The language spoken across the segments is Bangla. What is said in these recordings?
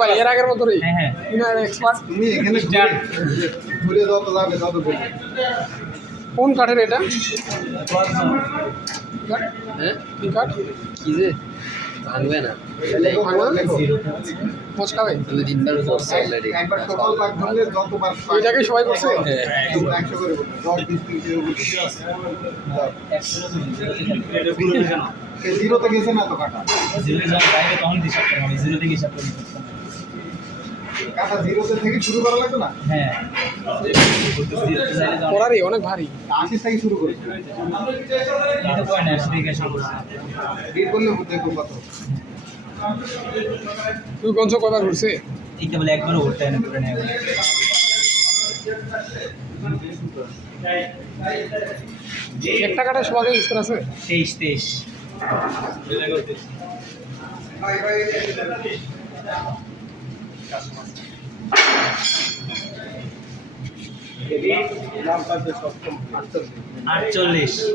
ভাই এর আগের মতো রে। হ্যাঁ এক্সপার্ট। তুমি এখানে ঘুরে যত যাবে তত বেশি। কোন কাঠের এটা? হ্যাঁ কি কাঠ? কি যে ভাঙবে না মচকাবে। আমি দিনবার করছি অলরেডি একবার টোটাল পাক ভাঙলে যতবার এটাকে সবাই করছে। 100 করে বলতে 10 20 30 এই জিরোতে গেছে না তো কাটা কাটা জিরোতে থেকে শুরু করা লাগবে না করারই অনেক ভারী। 80 থেকে শুরু করে বিট করলে দেখো কত তুই কোন কয়বার ঘুরছে? এইটা বলে একবার ওরটা এনে করে নেয় একটা কাঠে সবাই ইউজ করা আছে। 23 48 69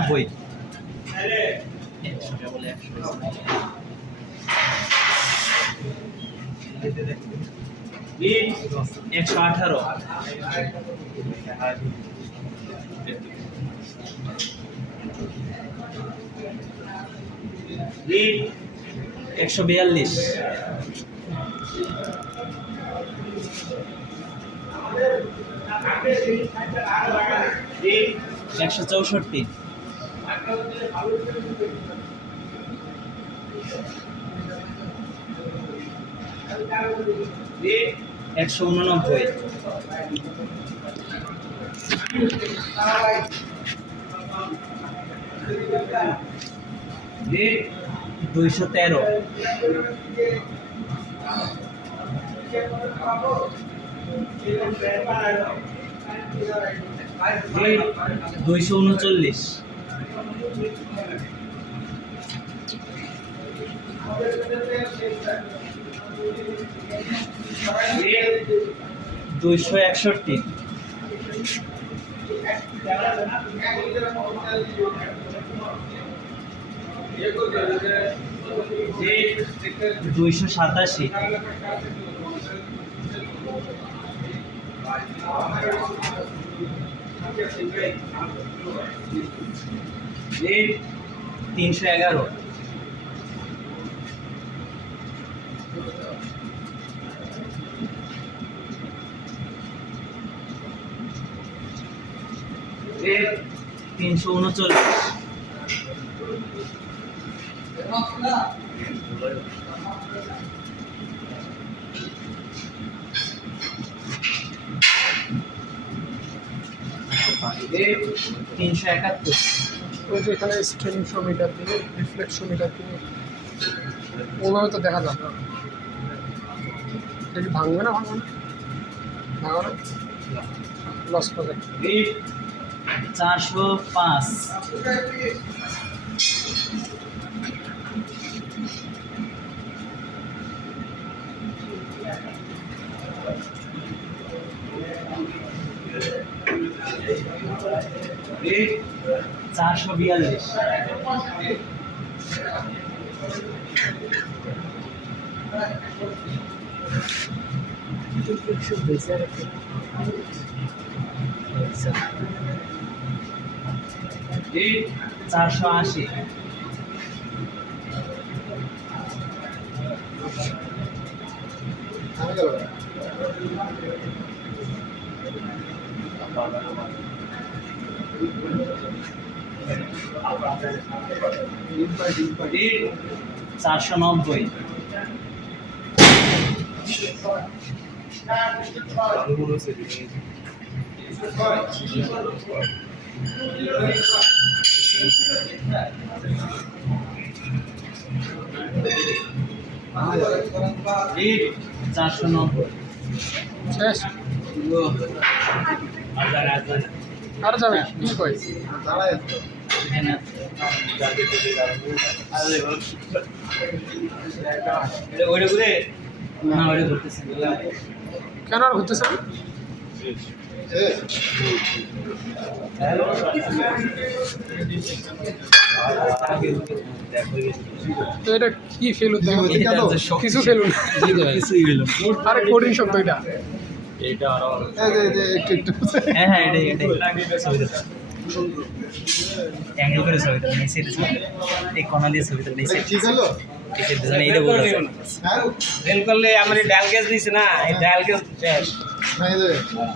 93 118 142 164 189 213 239 261 287 311 339 371 ওই যে এখানে স্টেনশোমিটার দিয়ে রিফ্লেক্সোমিটার দিয়ে ওভাবে তো দেখা যাবে না। এটা কি ভাঙবে না? ভাঙবে না লস করে 405 442 480 490 490 শেষ আর যাবে কি কই দাঁড়ায় এখানে ওইটা করে না ওটা ঘুরতেছে কেন আর ঘুরতেছে না? তো এটা কি ফেল হতে হবে? কিছু ফেলুন কিছুই হইলো আরে কোডিং শব্দ এটা হ্যাঁ হ্যাঁ এটাই ছবি তুলতে অ্যাঙ্গেল করে ছবি তুলতে নিচে এই কোনা দিয়ে ছবি তুলতে নিচে ঠিক হলো নিচে দুজনে এইটা বলতে হ্যাঁ ফেল করলে আমার এই ডাল গ্যাস দিছে না এই ডাল গ্যাস শেষ না এই যে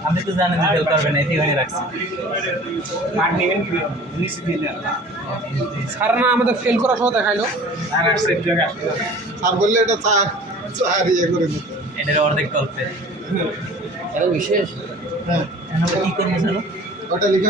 আপনি তো জানেন যে ফেল করবেন এটি হয়ে রাখছি মাঠ নেবেন কি নিচে দিয়ে দেন স্যার না আমাদের ফেল করা সহ দেখাইলো। আর আসছে জায়গা স্যার বললে এটা চার ইয়ে করে দিতে এটার অর্ধেক গল্পে বিশেষ হ্যাঁ এখন আমরা কি করবো জানো ওটা লিখে